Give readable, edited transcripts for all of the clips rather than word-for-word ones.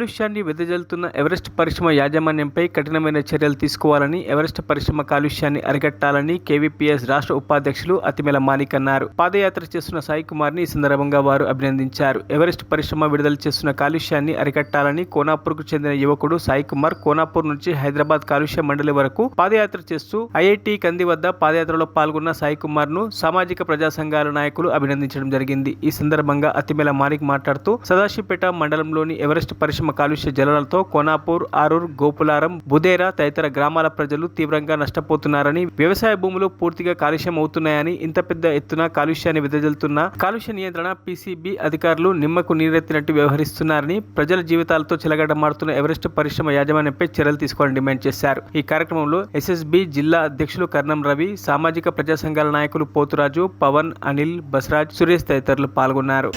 కాలుష్యాన్ని వెదజల్లుతున్న ఎవరెస్ట్ పరిశ్రమ యాజమాన్యంపై కఠినమైన చర్యలు తీసుకోవాలని, ఎవరెస్ట్ పరిశ్రమ కాలుష్యాన్ని అరికట్టాలని కేవీపీఎస్ రాష్ట్ర ఉపాధ్యక్షులు అతిమెల మాణిక్ అన్నారు. పాదయాత్ర చేస్తున్న సాయి కుమార్ని ఈ సందర్భంగా వారు అభినందించారు. ఎవరెస్ట్ పరిశ్రమ విడుదల చేస్తున్న కాలుష్యాన్ని అరికట్టాలని కోనాపూర్కు చెందిన యువకుడు సాయి కుమార్ కోనాపూర్ నుంచి హైదరాబాద్ కాలుష్య మండలి వరకు పాదయాత్ర చేస్తూ ఐఐటి కంది వద్ద పాదయాత్రలో పాల్గొన్న సాయి కుమార్ ను సామాజిక ప్రజా సంఘాల నాయకులు అభినందించడం జరిగింది. ఈ సందర్భంగా అతిమెల మాణిక్ మాట్లాడుతూ సదాశివపేట మండలంలోని ఎవరెస్ట్ పరిశ్రమ కాలుష్య జలాలతో కోనాపూర్, ఆరూర్, గోపులారం, బుదేరా తదితర గ్రామాల ప్రజలు తీవ్రంగా నష్టపోతున్నారని, వ్యవసాయ భూములు పూర్తిగా కాలుష్యం అవుతున్నాయని, ఇంత పెద్ద ఎత్తున కాలుష్యాన్ని వెదజల్లుతున్న కాలుష్య నియంత్రణ పీసీబీ అధికారులు నిమ్మకు నీరెత్తినట్టు వ్యవహరిస్తున్నారని, ప్రజల జీవితాలతో చెలగడమారుతున్న ఎవరెస్ట్ పరిశ్రమ యాజమాన్యంపై చర్యలు తీసుకోవాలని డిమాండ్ చేశారు. ఈ కార్యక్రమంలో ఎస్ఎస్బీ జిల్లా అధ్యక్షులు కర్ణం రవి, సామాజిక ప్రజా సంఘాల నాయకులు పోతురాజు, పవన్, అనిల్, బసరాజ్, సురేష్ తదితరులు పాల్గొన్నారు.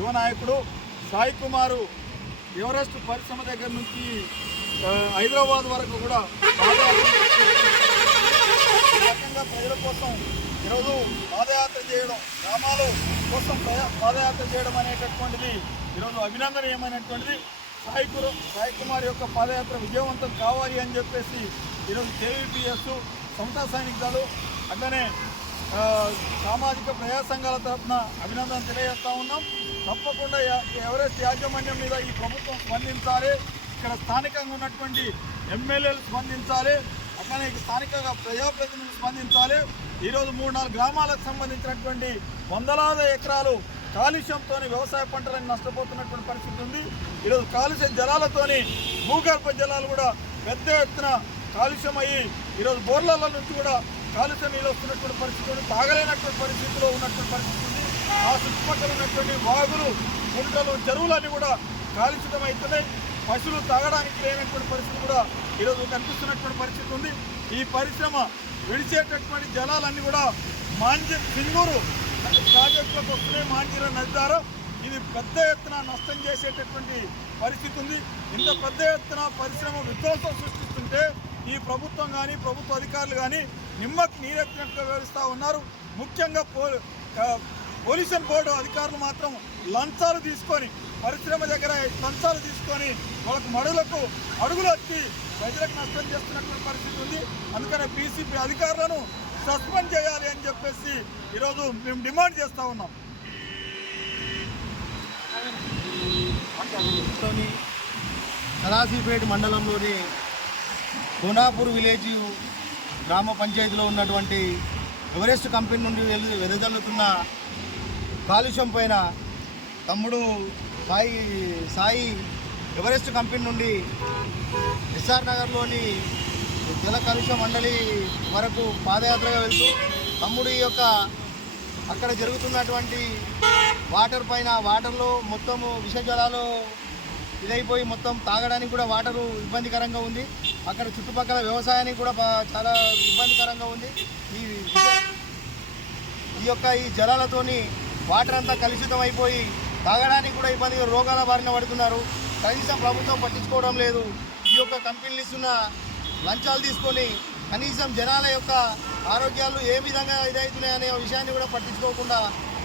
యువ నాయకుడు సాయి కుమారు ఎవరెస్ట్ పరిశ్రమ దగ్గర నుంచి హైదరాబాద్ వరకు కూడా రకంగా ప్రజల కోసం ఈరోజు పాదయాత్ర చేయడం, గ్రామాల కోసం పాదయాత్ర చేయడం అనేటటువంటిది ఈరోజు అభినందనీయమైనటువంటిది. సాయి కుమార్ యొక్క పాదయాత్ర విజయవంతం కావాలి అని చెప్పేసి ఈరోజు కేవీపీఎస్, సమతా సైనిక దళం అట్లనే సామాజిక ప్రజా సంఘాల తరఫున అభినందన తెలియజేస్తూ ఉన్నాం. తప్పకుండా ఎవరెస్ట్ యాజమాన్యం మీద ఈ ప్రభుత్వం స్పందించాలి. ఇక్కడ స్థానికంగా ఉన్నటువంటి ఎమ్మెల్యేలు స్పందించాలి, అట్లనే స్థానికంగా ప్రజాప్రతినిధులు స్పందించాలి. ఈరోజు 3-4 గ్రామాలకు సంబంధించినటువంటి వందలాది ఎకరాలు కాలుష్యంతో వ్యవసాయ పంటలను నష్టపోతున్నటువంటి పరిస్థితి ఉంది. ఈరోజు కాలుష్య జలాలతోని భూగర్భ జలాలు కూడా పెద్ద ఎత్తున కాలుష్యం అయ్యి ఈరోజు బోర్ల నుంచి కూడా కాలుష్యం నీళ్ళు వస్తున్నటువంటి పరిస్థితి ఉంది. తాగలేనటువంటి పరిస్థితిలో ఉన్నటువంటి పరిస్థితి ఉంది. ఆ చుట్టుపక్కల ఉన్నటువంటి వాగులు, గుంటలు, చెరువులన్నీ కూడా కాలుషితం అవుతున్నాయి. పశువులు తాగడానికి లేనటువంటి పరిస్థితి కూడా ఈరోజు కనిపిస్తున్నటువంటి పరిస్థితి ఉంది. ఈ పరిశ్రమ విడిచేటటువంటి జలాలన్నీ కూడా సింగూరు ప్రాజెక్టులకు వస్తున్నాయి. మాంజీర నది ద్వారా ఇది పెద్ద ఎత్తున నష్టం చేసేటటువంటి పరిస్థితి ఉంది. ఇంత పెద్ద ఎత్తున పరిశ్రమ విధ్వంసం సృష్టిస్తుంటే ఈ ప్రభుత్వం కానీ, ప్రభుత్వ అధికారులు కానీ నిమ్మకు నీరెత్తినట్టుగా వ్యవహరిస్తూ ఉన్నారు. ముఖ్యంగా పొల్యూషన్ బోర్డు అధికారులు మాత్రం లంచాలు తీసుకొని, పరిశ్రమ దగ్గర లంచాలు తీసుకొని వాళ్ళకు మడులకు అడుగులు వచ్చి ప్రజలకు నష్టం చేస్తున్నటువంటి పరిస్థితి ఉంది. అందుకనే పీసీపీ అధికారులను సస్పెండ్ చేయాలి అని చెప్పేసి ఈరోజు మేము డిమాండ్ చేస్తూ ఉన్నాం. సదాశివపేట మండలంలోని కోనాపూర్ విలేజ్ గ్రామ పంచాయతీలో ఉన్నటువంటి ఎవరెస్ట్ కంపెనీ నుండి వెదజల్లుతున్న కాలుష్యం పైన తమ్ముడు సాయి ఎవరెస్ట్ కంపెనీ నుండి ఎస్ఆర్ నగర్లోని జల కాలుష్య మండలి వరకు పాదయాత్రగా వెళ్తూ తమ్ముడు ఈ యొక్క అక్కడ జరుగుతున్నటువంటి వాటర్లో మొత్తము విష జలాలు ఇదైపోయి మొత్తం తాగడానికి కూడా వాటరు ఇబ్బందికరంగా ఉంది. అక్కడ చుట్టుపక్కల వ్యవసాయానికి కూడా చాలా ఇబ్బందికరంగా ఉంది. ఈ జలాలతోని వాటర్ అంతా కలుషితం అయిపోయి తాగడానికి కూడా ఇబ్బందిగా రోగాల బారిన పడుతున్నారు. కనీసం ప్రభుత్వం పట్టించుకోవడం లేదు. ఈ యొక్క కంపెనీలు ఇస్తున్న లంచాలు తీసుకొని కనీసం జనాల యొక్క ఆరోగ్యాలు ఏ విధంగా ఇదవుతున్నాయనే విషయాన్ని కూడా పట్టించుకోకుండా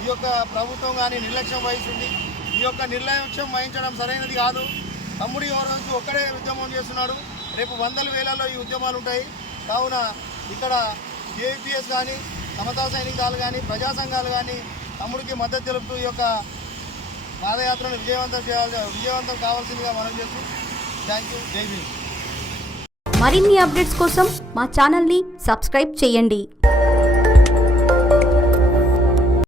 ఈ యొక్క ప్రభుత్వం కానీ నిర్లక్ష్యం వహిస్తుంది. ఈ యొక్క నిర్లక్ష్యం వహించడం సరైనది కాదు. తమ్ముడు రోజు ఒక్కడే ఉద్యమం చేస్తున్నాడు, రేపు వందల వేలలో ఈ ఉద్యమాలు ఉంటాయి. కావున ఇక్కడ కేవీపీఎస్ కానీ, సమతా సైనిక దళాలు కానీ, ప్రజా సంఘాలు కానీ తమ్ముడికి మద్దతు తెలుపుతూ ఈ యొక్క పాదయాత్రను విజయవంతం కావాల్సిందిగా మనం చేస్తూ థ్యాంక్ యూ. జై భీమ్. మరిన్ని అప్డేట్స్ కోసం మా ఛానల్ని సబ్స్క్రైబ్ చేయండి.